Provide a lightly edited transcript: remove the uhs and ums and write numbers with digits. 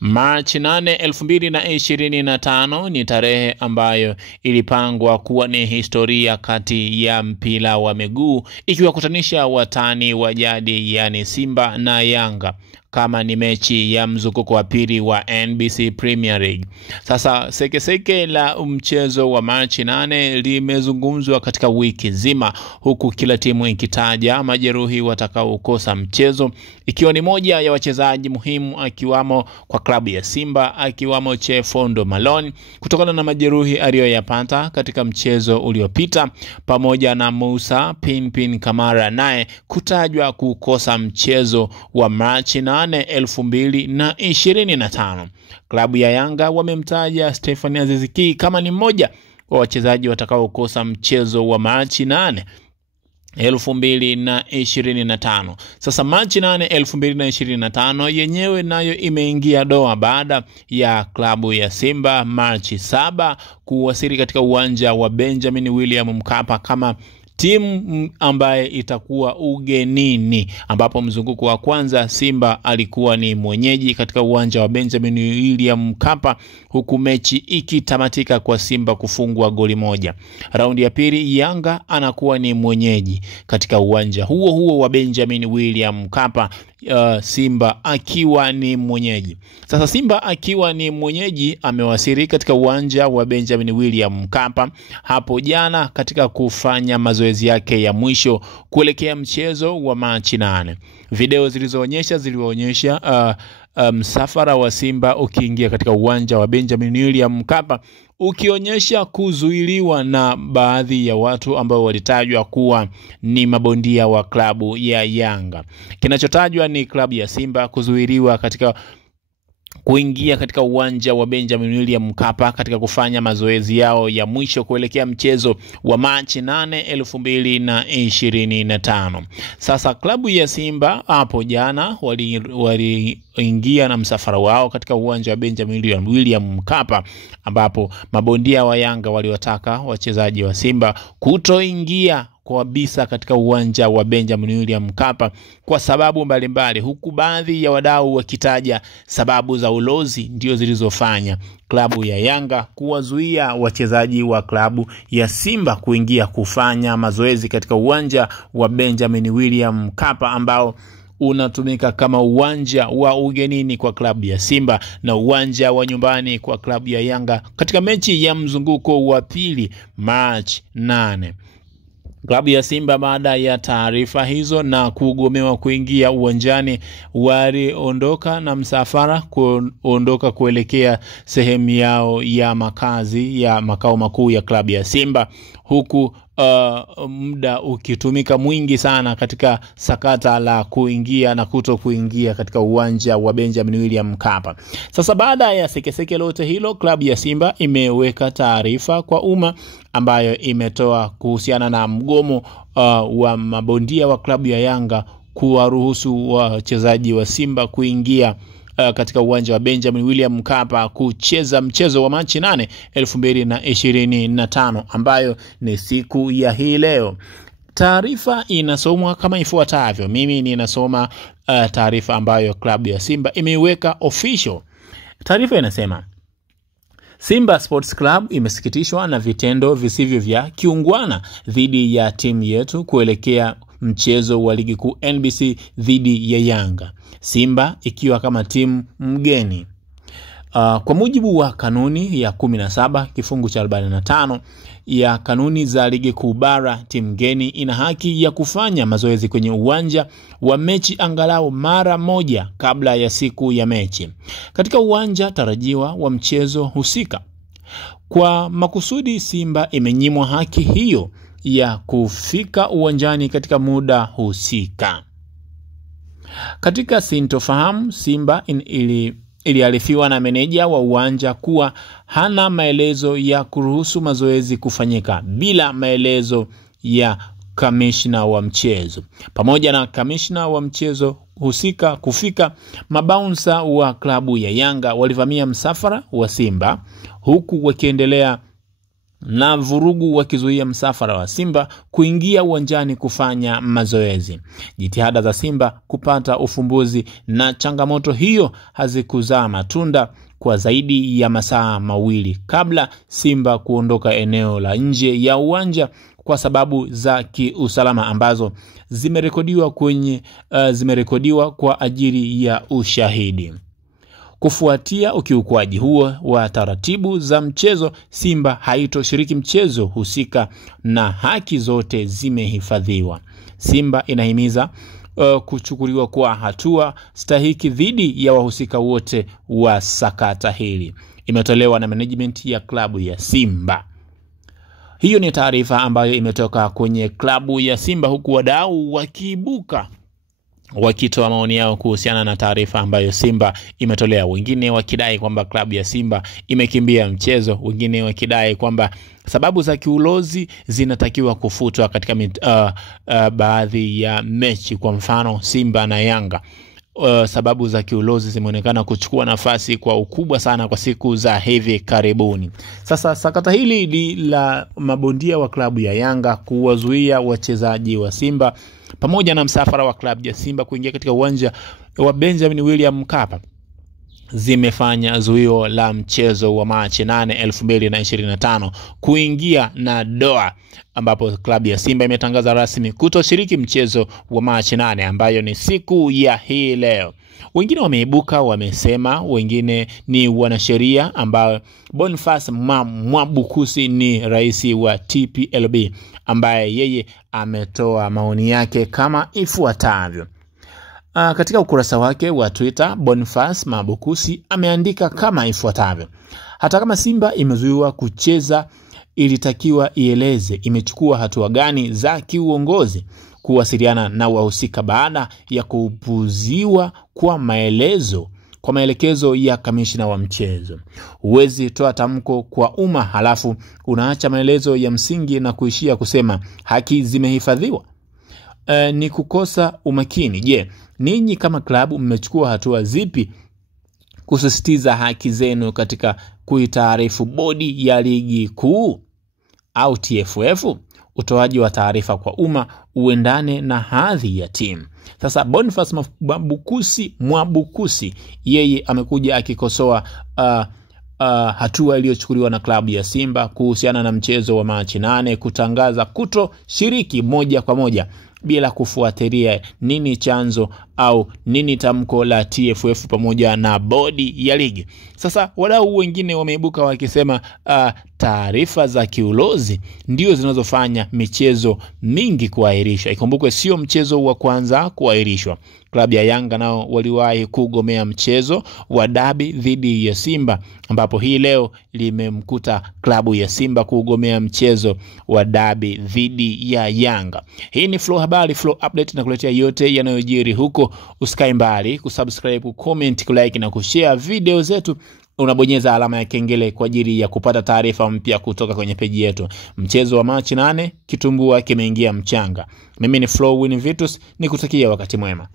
March 8, 2025 ni tarehe ambayo ilipangwa kuwa ni historia kati ya mpira wa miguu, ikiwakutanisha watani wa jadi yani Simba na Yanga kama ni mechi ya mzunguko wa pili wa NBC Premier League. Sasa sekeseke la mchezo wa March 8 limezungumzwa katika wiki zima, huku kila timu ikitaja majeruhi watakaokosa mchezo, ikiwa ni moja ya wachezaji muhimu akiwamo kwa klabu ya Simba akiwamo Chefondo Malone kutokana na majeruhi aliyoyapata katika mchezo uliopita, pamoja na Musa Pinpin Kamara naye kutajwa kukosa mchezo wa March 8, 2025. Klabu ya Yanga wamemtaja Stefan Aziz Ki kama ni mmoja wa wachezaji watakaokosa mchezo wa March 8, 2025. Sasa March 8, 2025 yenyewe nayo imeingia doa baada ya klabu ya Simba March 7 kuwasili katika uwanja wa Benjamin William Mkapa kama timu ambaye itakuwa ugenini, ambapo mzunguko wa kwanza Simba alikuwa ni mwenyeji katika uwanja wa Benjamin William Mkapa, huku mechi ikitamatika kwa Simba kufungwa goli moja. Raundi ya pili Yanga anakuwa ni mwenyeji katika uwanja huo huo wa Benjamin William Mkapa, Simba akiwa ni mwenyeji. Sasa Simba akiwa ni mwenyeji amewasili katika uwanja wa Benjamin William Mkapa hapo jana katika kufanya mazoezi yake ya mwisho kuelekea mchezo wa March 8. Video zilizoonyesha msafara wa Simba ukiingia katika uwanja wa Benjamin William Mkapa, ukionyesha kuzuiliwa na baadhi ya watu ambao walitajwa kuwa ni mabondia wa klabu ya Yanga. Kinachotajwa ni klabu ya Simba kuzuiliwa katika kuingia katika uwanja wa Benjamin William Mkapa katika kufanya mazoezi yao ya mwisho kuelekea mchezo wa March 8, 2025. Sasa klabu ya Simba hapo jana waliingia na msafara wao katika uwanja wa Benjamin William Mkapa, ambapo mabondia wa Yanga waliwataka wachezaji wa Simba kutoingia kabisa katika uwanja wa Benjamin William Mkapa kwa sababu mbalimbali, huku baadhi ya wadau wakitaja sababu za ulozi ndio zilizofanya klabu ya Yanga kuwazuia wachezaji wa klabu ya Simba kuingia kufanya mazoezi katika uwanja wa Benjamin William Mkapa ambao unatumika kama uwanja wa ugenini kwa klabu ya Simba na uwanja wa nyumbani kwa klabu ya Yanga katika mechi ya mzunguko wa pili March 8. Klabu ya Simba baada ya taarifa hizo na kugomewa kuingia uwanjani, waliondoka na msafara kuondoka kuelekea sehemu yao ya makazi ya makao makuu ya klabu ya Simba, huku muda ukitumika mwingi sana katika sakata la kuingia na kuto kuingia katika uwanja wa Benjamin William Mkapa. Sasa baada ya sekeseke lote hilo, klabu ya Simba imeweka taarifa kwa umma ambayo imetoa kuhusiana na mgomo wa mabondia wa klabu ya Yanga kuwaruhusu wachezaji wa Simba kuingia katika uwanja wa Benjamin William Mkapa kucheza mchezo wa March 8, 2025 ambayo ni siku ya hii leo. Taarifa inasomwa kama ifuatavyo. Mimi ninasoma taarifa ambayo klabu ya Simba imeiweka official. Taarifa inasema: Simba Sports Club imesikitishwa na vitendo visivyo vya kiungwana dhidi ya timu yetu kuelekea mchezo wa ligi kuu NBC dhidi ya Yanga, Simba ikiwa kama timu mgeni. Kwa mujibu wa kanuni ya 17 kifungu cha 45 ya kanuni za ligi kuu bara, timu mgeni ina haki ya kufanya mazoezi kwenye uwanja wa mechi angalau mara moja kabla ya siku ya mechi katika uwanja tarajiwa wa mchezo husika. Kwa makusudi, Simba imenyimwa haki hiyo ya kufika uwanjani katika muda husika. Katika sintofahamu, Simba iliarifiwa na meneja wa uwanja kuwa hana maelezo ya kuruhusu mazoezi kufanyika bila maelezo ya kamishna wa mchezo. Pamoja na kamishna wa mchezo husika kufika, mabaunsa wa klabu ya Yanga walivamia msafara wa Simba huku wakiendelea na vurugu wakizuia msafara wa Simba kuingia uwanjani kufanya mazoezi. Jitihada za Simba kupata ufumbuzi na changamoto hiyo hazikuzaa matunda kwa zaidi ya masaa mawili kabla Simba kuondoka eneo la nje ya uwanja kwa sababu za kiusalama ambazo zimerekodiwa kwa ajili ya ushahidi. Kufuatia ukiukwaji huo wa taratibu za mchezo, Simba haitoshiriki mchezo husika na haki zote zimehifadhiwa. Simba inahimiza kuchukuliwa kwa hatua stahiki dhidi ya wahusika wote wa sakata hili. Imetolewa na management ya klabu ya Simba. Hiyo ni taarifa ambayo imetoka kwenye klabu ya Simba, huku wadau wakiibuka wakitoa maoni yao kuhusiana na taarifa ambayo Simba imetolea. Wengine wakidai kwamba klabu ya Simba imekimbia mchezo, wengine wakidai kwamba sababu za kiulozi zinatakiwa kufutwa katika baadhi ya mechi. Kwa mfano Simba na Yanga, sababu za kiulozi zimeonekana kuchukua nafasi kwa ukubwa sana kwa siku za hivi karibuni. Sasa sakata hili la mabondia wa klabu ya Yanga kuwazuia wachezaji wa Simba pamoja na msafara wa klabu ya Simba kuingia katika uwanja wa Benjamin William Mkapa zimefanya zuio la mchezo wa Machi 8, 2025 kuingia na doa, ambapo klabu ya Simba imetangaza rasmi kutoshiriki mchezo wa Machi 8 ambayo ni siku ya hii leo. Wengine wameibuka wamesema, wengine ni wanasheria ambao Boniface Mwabukusi ni rais wa TPLB ambaye yeye ametoa maoni yake kama ifuatavyo. Katika ukurasa wake wa Twitter, Boniface Mwabukusi ameandika kama ifuatavyo: hata kama Simba imezuiwa kucheza, ilitakiwa ieleze imechukua hatua gani za kiuongozi kuwasiliana na wahusika baada ya kupuuziwa kwa maelekezo ya kamishna wa mchezo. Huwezi toa tamko kwa umma halafu unaacha maelezo ya msingi na kuishia kusema haki zimehifadhiwa. Ni kukosa umakini. Je, ninyi kama klabu mmechukua hatua zipi kusisitiza haki zenu katika kuitaarifu bodi ya ligi kuu au TFF? Utoaji wa taarifa kwa umma uendane na hadhi ya timu. Sasa Boniface Mwabukusi yeye amekuja akikosoa hatua iliyochukuliwa na klabu ya Simba kuhusiana na mchezo wa Machi 8 kutangaza kutoshiriki moja kwa moja bila kufuatilia nini chanzo au nini tamko la TFF pamoja na bodi ya ligi. Sasa wadau wengine wameibuka wakisema taarifa za kiulozi ndio zinazofanya michezo mingi kuahirishwa. Ikumbukwe sio mchezo wa kwanza kuahirishwa. Klabu ya Yanga nao waliwahi kugomea mchezo wa dabi dhidi ya Simba, ambapo hii leo limemkuta klabu ya Simba kugomea mchezo wa dabi dhidi ya Yanga. Hii ni Flow Habari, Flow Update, na kuletea yote yanayojiri huko. Usikae mbali, kusubscribe, kucomment, kulike na kushare video zetu. Unabonyeza alama ya kengele kwa ajili ya kupata taarifa mpya kutoka kwenye peji yetu. Mchezo wa Machi 8 kitumbua kimeingia mchanga. Mimi ni Flow Win Vitus, nikutakia wakati mwema.